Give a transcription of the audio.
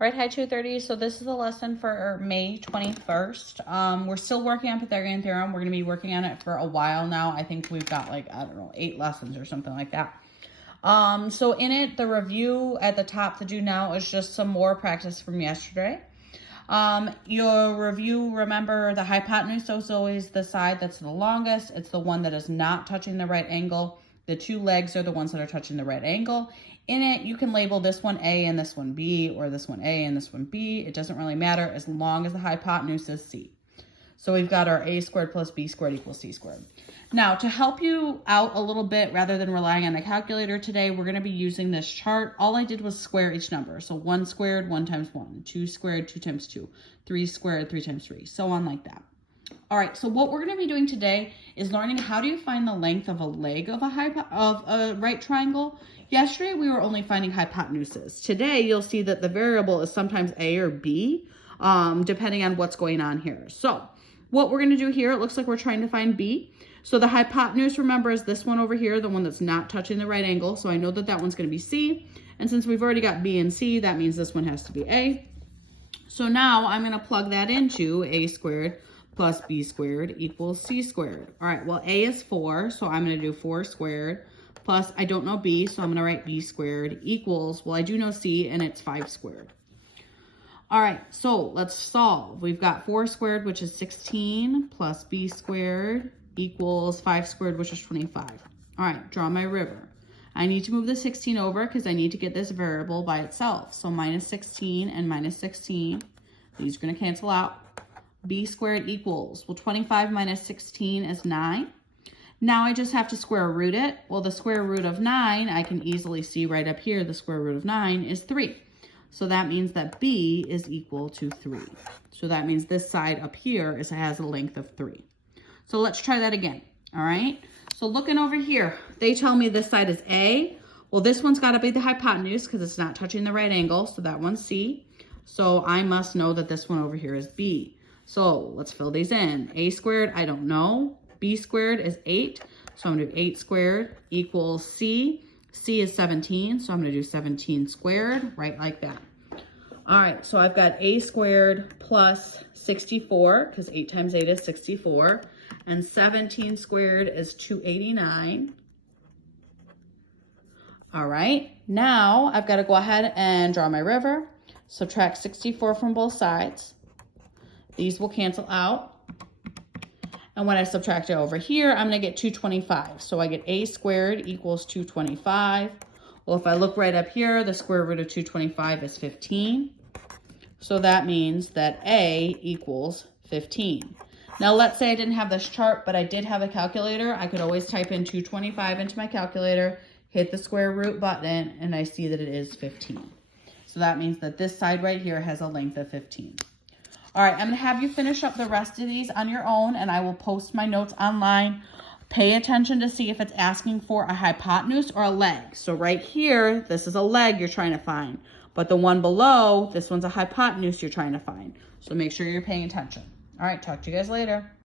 Right, hi 230. So this is a lesson for May 21st. We're still working on Pythagorean theorem. We're going to be working on it for a while now. I think we've got like, I don't know, 8 lessons or something like that. So in it, the review at the top to do now is just some more practice from yesterday. Your review, remember the hypotenuse is always the side that's the longest. It's the one that is not touching the right angle. The 2 legs are the ones that are touching the right angle. In it, you can label this one A and this one B, or this one A and this one B. It doesn't really matter as long as the hypotenuse is C. So we've got our A squared plus B squared equals C squared. Now, to help you out a little bit, rather than relying on a calculator today, we're going to be using this chart. All I did was square each number. So 1 squared, 1 times 1, 2 squared, 2 times 2, 3 squared, 3 times 3, so on like that. All right, so what we're going to be doing today is learning how do you find the length of a leg of a right triangle. Yesterday, we were only finding hypotenuses. Today, you'll see that the variable is sometimes A or B, depending on what's going on here. So what we're going to do here, it looks like we're trying to find B. So the hypotenuse, remember, is this one over here, the one that's not touching the right angle. So I know that that one's going to be C. And since we've already got B and C, that means this one has to be A. So now I'm going to plug that into A squared plus B squared equals C squared. All right, well, A is 4, so I'm going to do 4 squared plus, I don't know B, so I'm going to write B squared equals, well, I do know C, and it's 5 squared. All right, so let's solve. We've got 4 squared, which is 16, plus B squared equals 5 squared, which is 25. All right, draw my river. I need to move the 16 over because I need to get this variable by itself. So minus 16 and minus 16, these are going to cancel out. B squared equals, well, 25 minus 16 is 9. Now I just have to square root it. Well, the square root of 9, I can easily see right up here, the square root of 9 is 3. So that means that B is equal to 3. So that means this side up here has a length of 3. So let's try that again, all right? So looking over here, they tell me this side is A. Well, this one's got to be the hypotenuse because it's not touching the right angle, so that one's C. So I must know that this one over here is B. So let's fill these in. A squared, I don't know. B squared is 8, so I'm going to do 8 squared equals C. C is 17, so I'm going to do 17 squared, right like that. All right, so I've got A squared plus 64, because 8 times 8 is 64, and 17 squared is 289. All right, now I've got to go ahead and draw my river. Subtract 64 from both sides. These will cancel out. And when I subtract it over here, I'm going to get 225. So I get A squared equals 225. Well, if I look right up here, the square root of 225 is 15. So that means that A equals 15. Now, let's say I didn't have this chart, but I did have a calculator. I could always type in 225 into my calculator, hit the square root button, and I see that it is 15. So that means that this side right here has a length of 15. All right, I'm going to have you finish up the rest of these on your own, and I will post my notes online. Pay attention to see if it's asking for a hypotenuse or a leg. So right here, this is a leg you're trying to find. But the one below, this one's a hypotenuse you're trying to find. So make sure you're paying attention. All right, talk to you guys later.